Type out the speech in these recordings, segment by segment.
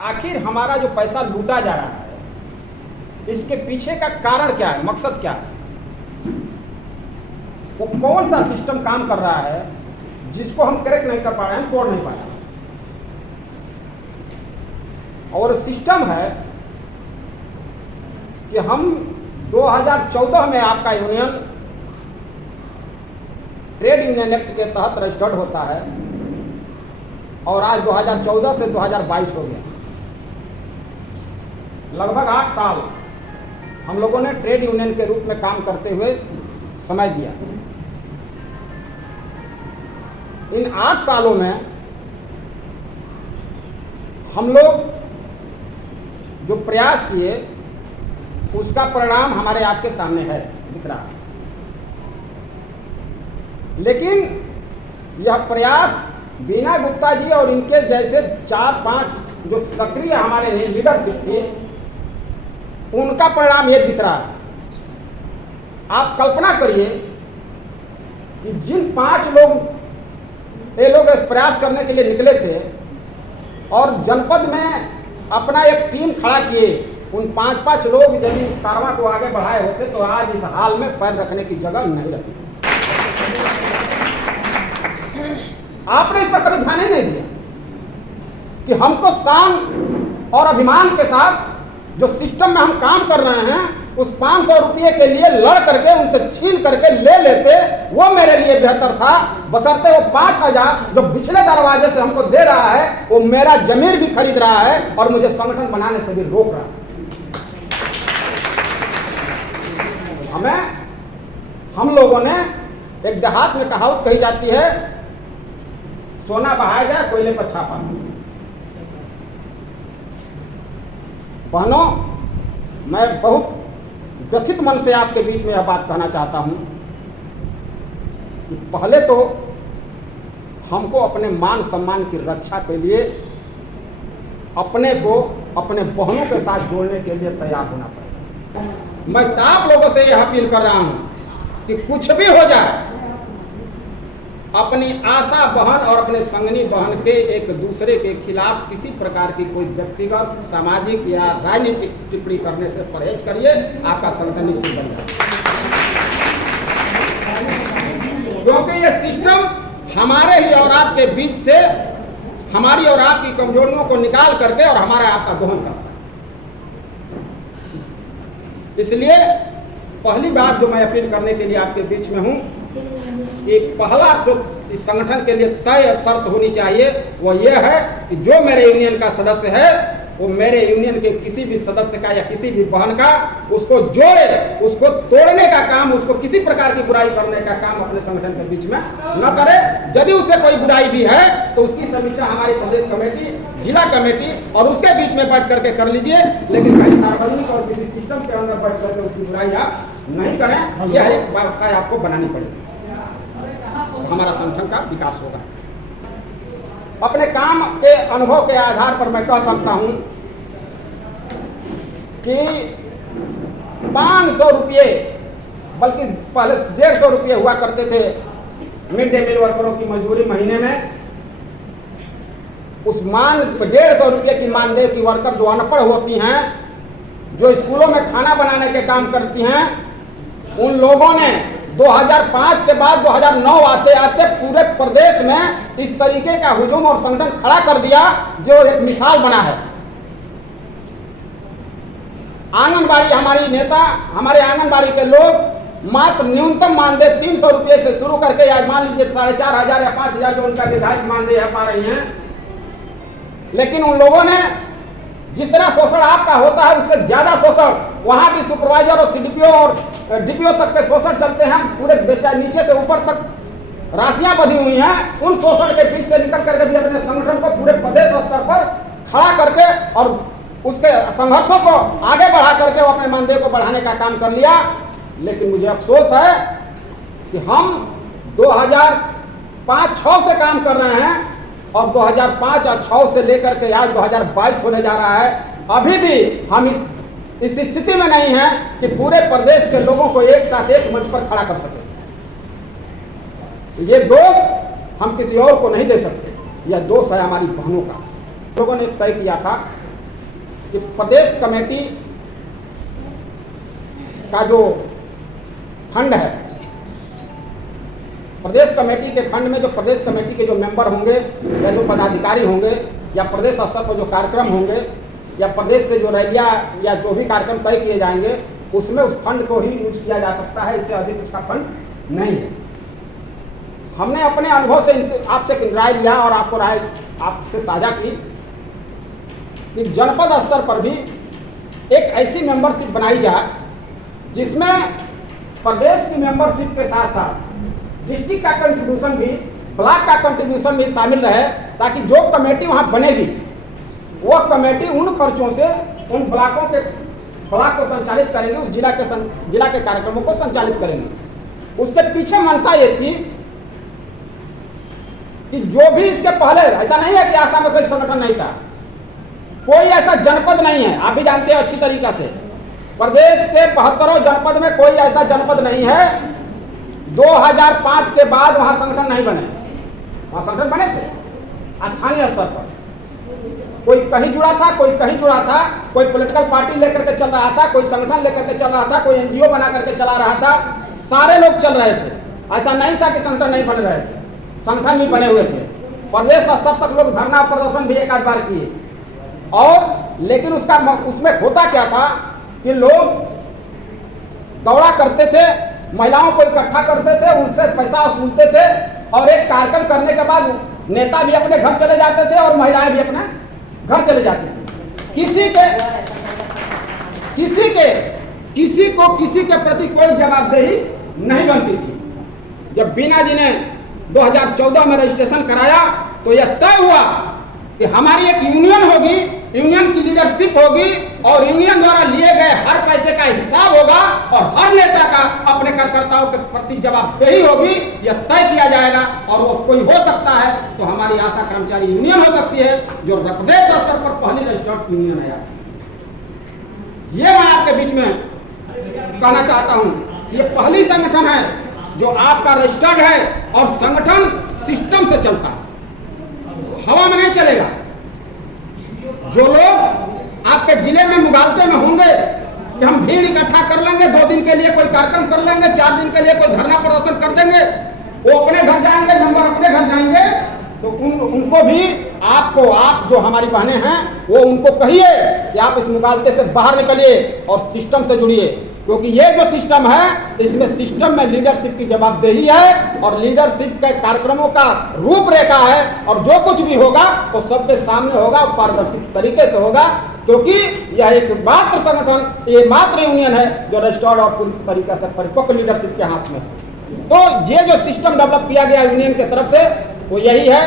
आखिर हमारा जो पैसा लूटा जा रहा है इसके पीछे का कारण क्या है, मकसद क्या है? वो कौन सा सिस्टम काम कर रहा है जिसको हम क्रैक नहीं कर पा रहे हैं, तोड़ नहीं पा रहे हैं? और सिस्टम है कि हम 2014 में आपका यूनियन ट्रेड यूनियन एक्ट के तहत रजिस्टर्ड होता है और आज 2014 से 2022 हो गया। लगभग 8 साल हम लोगों ने ट्रेड यूनियन के रूप में काम करते हुए समय दिया। इन 8 सालों में हम लोग जो प्रयास किए उसका परिणाम हमारे आपके सामने है, दिख रहा है। लेकिन यह प्रयास बीना गुप्ता जी और इनके जैसे 4-5 जो सक्रिय हमारे लीडरशिप थे उनका परिणाम ये दिख रहा है। आप कल्पना करिए कि जिन 5 लोग ये लोग प्रयास करने के लिए निकले थे और जनपद में अपना एक टीम खड़ा किए, उन 5-5 लोग यदि इस कारवां को आगे बढ़ाए होते तो आज इस हाल में पैर रखने की जगह नहीं रहती। आपने इस पर कभी ध्यान ही नहीं दिया कि हमको शान और अभिमान के साथ जो सिस्टम में हम काम कर रहे हैं उस 500 रुपये के लिए लड़ करके उनसे छीन करके ले लेते, वो मेरे लिए बेहतर था, बशर्ते वो 5000 जो पिछले दरवाजे से हमको दे रहा है वो मेरा जमीर भी खरीद रहा है और मुझे संगठन बनाने से भी रोक रहा है। हम लोगों ने एक देहात में कहावत कही जाती है, सोना बहाया जाए कोयले पर छापा। बहनों, मैं बहुत व्यथित मन से आपके बीच में यह बात कहना चाहता हूं कि पहले तो हमको अपने मान सम्मान की रक्षा के लिए अपने को अपने बहनों के साथ जोड़ने के लिए तैयार होना पड़ेगा। मैं आप लोगों से यह अपील कर रहा हूं कि कुछ भी हो जाए, अपनी आशा बहन और अपने संगनी बहन के एक दूसरे के खिलाफ किसी प्रकार की कोई व्यक्तिगत, सामाजिक या राजनीतिक टिप्पणी करने से परहेज करिए। आपका संगठन निश्चित बन जाएगा, क्योंकि ये सिस्टम हमारे ही और आपके बीच से हमारी और आपकी कमजोरियों को निकाल करके और हमारा आपका दोहन करता है। इसलिए पहली बात जो मैं अपील करने के लिए आपके बीच में हूं, एक पहला जो इस संगठन के लिए तय और शर्त होनी चाहिए वो ये है कि जो मेरे यूनियन का सदस्य है वो मेरे यूनियन के किसी भी सदस्य का या किसी भी बहन का उसको जोड़े, उसको तोड़ने का काम, उसको किसी प्रकार की बुराई करने का काम अपने संगठन के बीच में न करे। यदि उससे कोई बुराई भी है तो उसकी समीक्षा हमारी प्रदेश कमेटी, जिला कमेटी और उसके बीच में बैठ करके कर लीजिए, लेकिन कहीं सार्वजनिक और किसी सिस्टम के अंदर बैठ करके उसकी बुराई आप नहीं करें। यह एक व्यवस्था आपको बनानी पड़ेगी, हमारा संगठन का विकास होगा। अपने काम के अनुभव के आधार पर मैं कह सकता हूं कि 500 रुपये, बल्कि पहले 150 रुपये हुआ करते थे मिड डे मील वर्करों की मजदूरी महीने में। उस 150 रुपये की मानदेय की वर्कर जो अनपढ़ होती हैं, जो स्कूलों में खाना बनाने के काम करती हैं, उन लोगों ने 2005 के बाद 2009 आते आते पूरे प्रदेश में इस तरीके का हुजूम और संगठन खड़ा कर दिया जो एक मिसाल बना है। आंगनबाड़ी, हमारी नेता, हमारे आंगनबाड़ी के लोग मात्र न्यूनतम मानदेय 300 रुपये से शुरू करके आज मान लीजिए 4500 या 5000 जो उनका निर्धारित मानदेय है पा रही हैं। लेकिन उन लोगों ने जिस तरह शोषण आपका होता है उससे ज्यादा शोषण वहां भी सुपरवाइजर और सीडीपीओ और डीपीओ तक के शोषण चलते हैं। पूरे नीचे से ऊपर तक राशियां बधी हुई हैं। उन शोषण के बीच से निकल करके भी अपने संगठन को पूरे प्रदेश स्तर पर खड़ा करके और उसके संघर्षों को आगे बढ़ा करके वो अपने मानदेय को बढ़ाने का काम कर लिया। लेकिन मुझे अफसोस है कि हम 2005-06 से काम कर रहे हैं और 2005 और 6 से लेकर के आज 2022 होने जा रहा है, अभी भी हम इस स्थिति में नहीं है कि पूरे प्रदेश के लोगों को एक साथ एक मंच पर खड़ा कर सके। ये दोष हम किसी और को नहीं दे सकते, यह दोष है हमारी बहनों का। लोगों ने तय किया था कि प्रदेश कमेटी का जो फंड है, प्रदेश कमेटी के फंड में जो प्रदेश कमेटी के जो मेंबर होंगे या जो पदाधिकारी होंगे या प्रदेश स्तर पर जो कार्यक्रम होंगे या प्रदेश से जो रैलियाँ या जो भी कार्यक्रम तय किए जाएंगे उसमें उस फंड को ही यूज किया जा सकता है, इससे अधिक उसका फंड नहीं है। हमने अपने अनुभव से आपसे राय लिया और आपको राय आपसे साझा की कि जनपद स्तर पर भी एक ऐसी मेंबरशिप बनाई जाए जिसमें प्रदेश की मेंबरशिप के साथ साथ डिस्ट्रिक्ट का कंट्रीब्यूशन भी, ब्लॉक का कंट्रीब्यूशन भी शामिल रहे, ताकि जो कमेटी वहां बनेगी वो कमेटी उन खर्चों से उन ब्लॉक को संचालित करेंगे, उस जिला के कार्यक्रमों को संचालित करेंगे। उसके पीछे मंशा ये थी कि जो भी इसके पहले, ऐसा नहीं है कि आसाम में कोई संगठन नहीं था, कोई ऐसा जनपद नहीं है, आप भी जानते हैं अच्छी तरीका से, प्रदेश के 72 जनपद में कोई ऐसा जनपद नहीं है। 2005 के बाद वहां संगठन नहीं बने, वहां संगठन बने थे स्थानीय स्तर पर, कोई कहीं जुड़ा था, कोई कहीं जुड़ा था, कोई पॉलिटिकल पार्टी लेकर के चल रहा था, कोई संगठन लेकर के चल रहा था, कोई एनजीओ बना करके चला रहा था, सारे लोग चल रहे थे। ऐसा नहीं था कि संगठन नहीं बन रहे थे, संगठन भी बने हुए थे। प्रदेश स्तर तक लोग धरना प्रदर्शन भी एक आध बार किए, और लेकिन उसमें होता क्या था कि लोग दौड़ा करते थे, महिलाओं को इकट्ठा करते थे, उनसे पैसा वसूलते थे, और एक कार्यक्रम करने के बाद नेता भी अपने घर चले जाते थे और महिलाएं भी अपने घर चले जाती थी। किसी के प्रति कोई जवाबदेही नहीं बनती थी। जब बीना जी ने 2014 में रजिस्ट्रेशन कराया तो यह तय हुआ कि हमारी एक यूनियन होगी, यूनियन की लीडरशिप होगी और यूनियन द्वारा लिए गए हर पैसे का हिसाब होगा और हर नेता का अपने कार्यकर्ताओं के प्रति जवाबदेही होगी, यह तय किया जाएगा। और वो कोई हो सकता है तो हमारी आशा कर्मचारी यूनियन हो सकती है, जो प्रदेश स्तर पर पहली रजिस्टर्ड यूनियन है। ये मैं आपके बीच में कहना चाहता हूं, ये पहली संगठन है जो आपका रजिस्टर्ड है और संगठन सिस्टम से चलता है, हवा में नहीं चलेगा। जो लोग आपके जिले में मुगालते में होंगे कि हम भीड़ इकट्ठा कर लेंगे, 2 दिन के लिए कोई कार्यक्रम कर लेंगे, 4 दिन के लिए कोई धरना प्रदर्शन कर देंगे, वो अपने घर जाएंगे, मेंबर अपने घर जाएंगे, तो उनको भी आप जो हमारी बहनें हैं वो उनको कहिए कि आप इस मुगालते से बाहर निकलिए और सिस्टम से जुड़िए, क्योंकि ये जो सिस्टम है इसमें सिस्टम में लीडरशिप की जवाबदेही है और लीडरशिप के कार्यक्रमों का रूपरेखा है, और जो कुछ भी होगा वो सबके सामने होगा, पारदर्शी तरीके से होगा, क्योंकि यह एक मात्र संगठन, ये मात्र यूनियन है जो रजिस्टर्ड और पूरी तरीके से परिपक्व लीडरशिप के हाथ में है। तो ये जो सिस्टम डेवलप किया गया यूनियन की तरफ से वो यही है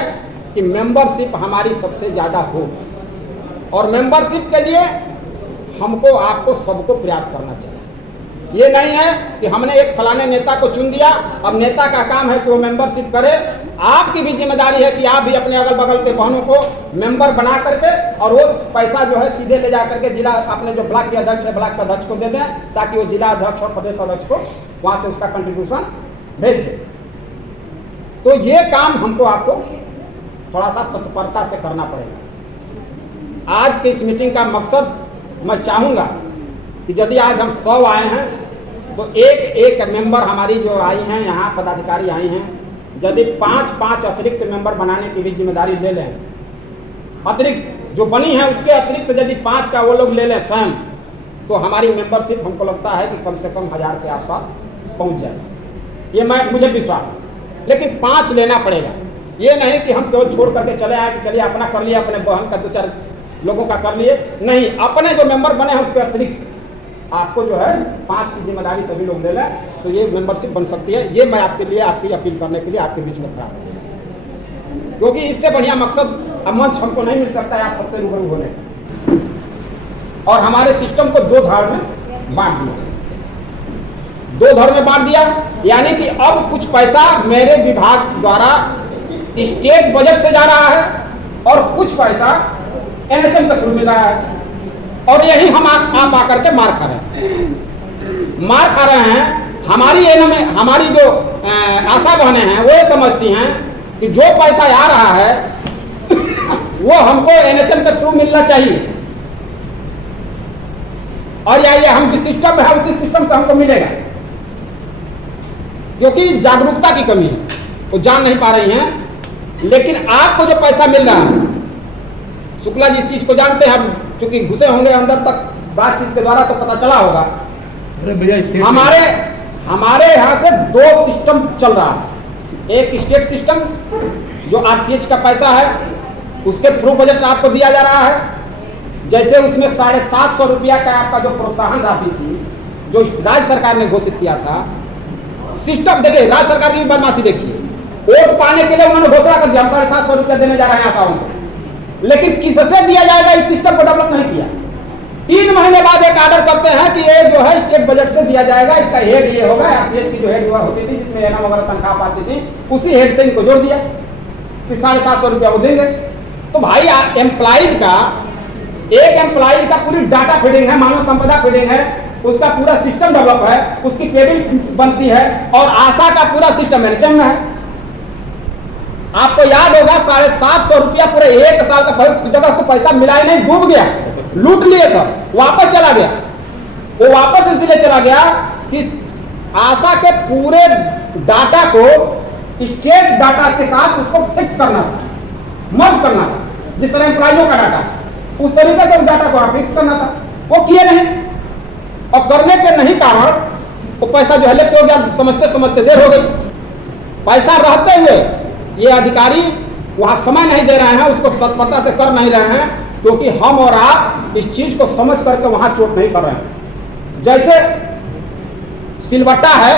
कि मेंबरशिप हमारी सबसे ज्यादा हो, और मेंबरशिप के लिए हमको आपको सबको प्रयास करना चाहिए। ये नहीं है कि हमने एक फलाने नेता को चुन दिया, अब नेता का काम है कि वो मेंबरशिप करे। आपकी भी जिम्मेदारी है कि आप भी अपने अगल बगल के बहनों को मेंबर बना करके और वो पैसा जो है सीधे ले जा करके जिला, अपने जो ब्लॉक के अध्यक्ष है ब्लॉक के अध्यक्ष को दे दें, ताकि वो जिला अध्यक्ष और प्रदेश अध्यक्ष को वहां से उसका कंट्रीब्यूशन भेज दे। तो ये काम हमको आपको थोड़ा सा तत्परता से करना पड़ेगा। आज की इस मीटिंग का मकसद मैं चाहूंगा कि यदि आज हम 100 आए हैं तो एक मेंबर हमारी जो आई हैं यहाँ पदाधिकारी आई हैं, यदि 5 अतिरिक्त मेंबर बनाने की भी जिम्मेदारी ले लें, अतिरिक्त जो बनी है उसके अतिरिक्त यदि 5 का वो लोग ले लें स्वयं, तो हमारी मेंबरशिप हमको लगता है कि कम से कम 1000 के आसपास पहुँच जाएगा। ये मुझे विश्वास है, लेकिन 5 लेना पड़ेगा। ये नहीं कि हम केवल छोड़ करके चले आए कि चलिए अपना कर लिया, अपने बहन का 2-4 लोगों का कर लिए, नहीं, अपने जो मेंबर बने हैं उसके अतिरिक्त आपको जो है 5 की जिम्मेदारी सभी लोग ले लें, तो ये मेंबरशिप बन सकती है। ये मैं आपके लिए, आपकी अपील करने के लिए आपके बीच में खड़ा हूं, क्योंकि इससे बढ़िया मकसद मंच हमको नहीं मिल सकता है आप सबसे रूबरू होने। और हमारे सिस्टम को 2 धार में बांट दिया, 2 धार में बांट दिया, यानी कि अब कुछ पैसा मेरे विभाग द्वारा स्टेट बजट से जा रहा है और कुछ पैसा NHM के थ्रू मिल रहा है, और यही हम आप आकर के मार खा रहे हैं। हमारी जो आशा बहनें हैं वो ये समझती हैं कि जो पैसा आ रहा है वो हमको NHM के थ्रू मिलना चाहिए, और या हम जिस सिस्टम में है उसी सिस्टम से हमको मिलेगा, क्योंकि जागरूकता की कमी है, वो जान नहीं पा रही हैं। लेकिन आपको जो पैसा मिल रहा है, शुक्ला जी इस चीज को जानते हैं, हम चूंकि घुसे होंगे अंदर तक बातचीत के द्वारा तो पता चला होगा। हमारे यहाँ से 2 सिस्टम चल रहा है। एक स्टेट सिस्टम जो आरसीएच का पैसा है, उसके थ्रू बजट आपको दिया जा रहा है। जैसे उसमें 750 रुपया का आपका जो प्रोत्साहन राशि थी, जो राज्य सरकार ने घोषित किया था, सिस्टम देखिए, राज्य सरकार की बदमाशी देखिए, वोट पाने के लिए उन्होंने घोषणा कर दिया हम 750 रुपया देने जा रहे हैं आशाओं को, लेकिन किससे दिया जाएगा इस सिस्टम को डेवलप नहीं किया। 3 महीने बाद एक ऑर्डर करते हैं कि ये जो है स्टेट बजट से दिया जाएगा, इसका हेड ये होगा। आरसीएच की जो हेड हुआ होती थी, जिसमें एनम वगैरह तनख्वाह पाती थी, उसी हेड से इनको जोड़ दिया कि 750 रुपया वो देंगे। तो भाई एम्प्लॉइज का, एक एम्प्लॉइज का पूरी डाटा फीडिंग है, मानव संपदा फीडिंग है, उसका पूरा सिस्टम डेवलप है, उसकी केबिन बनती है, और आशा का पूरा सिस्टम एनएचएम में है। आपको याद होगा 750 रुपया पूरे 1 साल का जगह को पैसा मिला ही नहीं, डूब गया, लूट लिए सब, वापस चला गया। वो वापस इसलिए चला गया कि आशा के पूरे डाटा को स्टेट डाटा के साथ उसको फिक्स करना था, मर्ज करना था। जिस तरह एम्प्लॉइयों का डाटा, उस तरीके से उस डाटा को फिक्स करना था, वो किए नहीं। और करने के नहीं कारण वो पैसा जो है लेफ्ट हो गया, समझते समझते देर हो गई। पैसा रहते हुए ये अधिकारी वहां समय नहीं दे रहे हैं, उसको तत्परता से कर नहीं रहे हैं, क्योंकि हम और आप इस चीज को समझ करके वहां चोट नहीं कर रहे हैं। जैसे सिलवट्टा है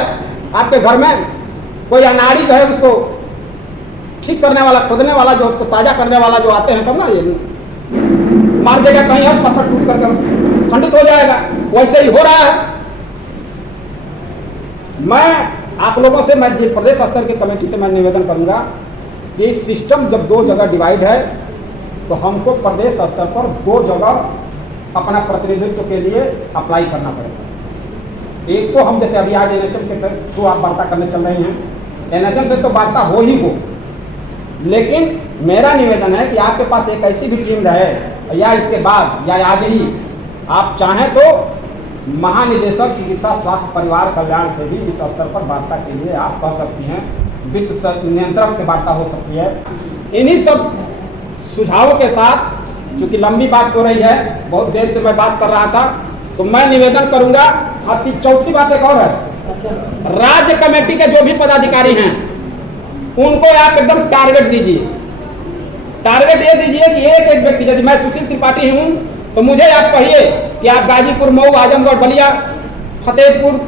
आपके घर में, कोई अनाड़ी जो है उसको ठीक करने वाला, खोदने वाला, जो उसको ताजा करने वाला जो आते हैं सब ना, ये मार देगा कहीं और पत्थर टूट करके खंडित हो जाएगा। वैसे ही हो रहा है। मैं आप लोगों से, मैं प्रदेश स्तर की कमेटी से मैं निवेदन करूंगा कि सिस्टम जब 2 जगह डिवाइड है, तो हमको प्रदेश स्तर पर 2 जगह अपना प्रतिनिधित्व के लिए अप्लाई करना पड़ेगा। एक तो हम जैसे अभी आज एनएचएम के थ्रू आप वार्ता करने चल रहे हैं, एनएचएम से तो वार्ता हो ही हो, लेकिन मेरा निवेदन है कि आपके पास एक ऐसी भी टीम रहे, या इसके बाद या आज ही आप चाहें तो महानिदेशक चिकित्सा स्वास्थ्य परिवार कल्याण से भी इस स्तर पर वार्ता के लिए आप कह सकती हैं, वित्त नियंत्रक से वार्ता हो सकती है। इन्हीं सब सुझावों के साथ, चूंकि लंबी बात हो रही है, बहुत देर से मैं बात कर रहा था, तो मैं निवेदन करूंगा। चौथी बात एक और है, राज्य कमेटी के जो भी पदाधिकारी हैं उनको आप एकदम टारगेट दीजिए। टारगेट ये दीजिए कि एक व्यक्ति, यदि मैं सुशील त्रिपाठी हूं तो मुझे आप कहिए कि आप गाजीपुर, मऊ, आजमगढ़, बलिया, फतेहपुर,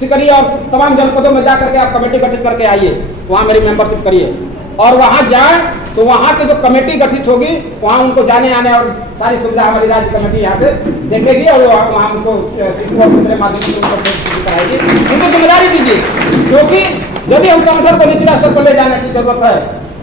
सिकरी और तमाम जनपदों में जाकर के आप कमेटी गठित करके आइए, वहाँ मेरी मेंबरशिप करिए, और वहाँ जाएं तो वहाँ की जो कमेटी गठित होगी, वहाँ उनको जाने आने और सारी सुविधा हमारी राज्य कमेटी यहाँ से देखेगी, और वहाँ उनको दूसरे माध्यम से कराएगी। उनको जिम्मेदारी दीजिए, क्योंकि यदि हम संगठन को निचले स्तर पर ले जाने की जरूरत है,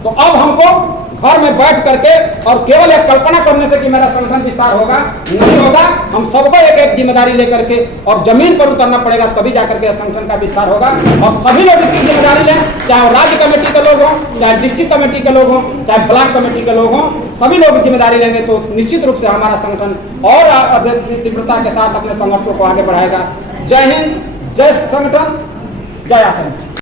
तो अब हमको घर में बैठ करके और केवल एक कल्पना करने से कि मेरा संगठन विस्तार होगा, नहीं होगा। हम सबको एक एक जिम्मेदारी लेकर के और जमीन पर उतरना पड़ेगा, तभी जाकर के संगठन का विस्तार होगा। और सभी लोग इसकी जिम्मेदारी लें, चाहे राज्य कमेटी के लोग हों, चाहे डिस्ट्रिक्ट कमेटी के लोग हों, चाहे ब्लॉक कमेटी के लोग हों, सभी लोग जिम्मेदारी लेंगे तो निश्चित रूप से हमारा संगठन और तीव्रता के साथ अपने संघर्षों को आगे बढ़ाएगा। जय हिंद, जय संगठन, जय आसन।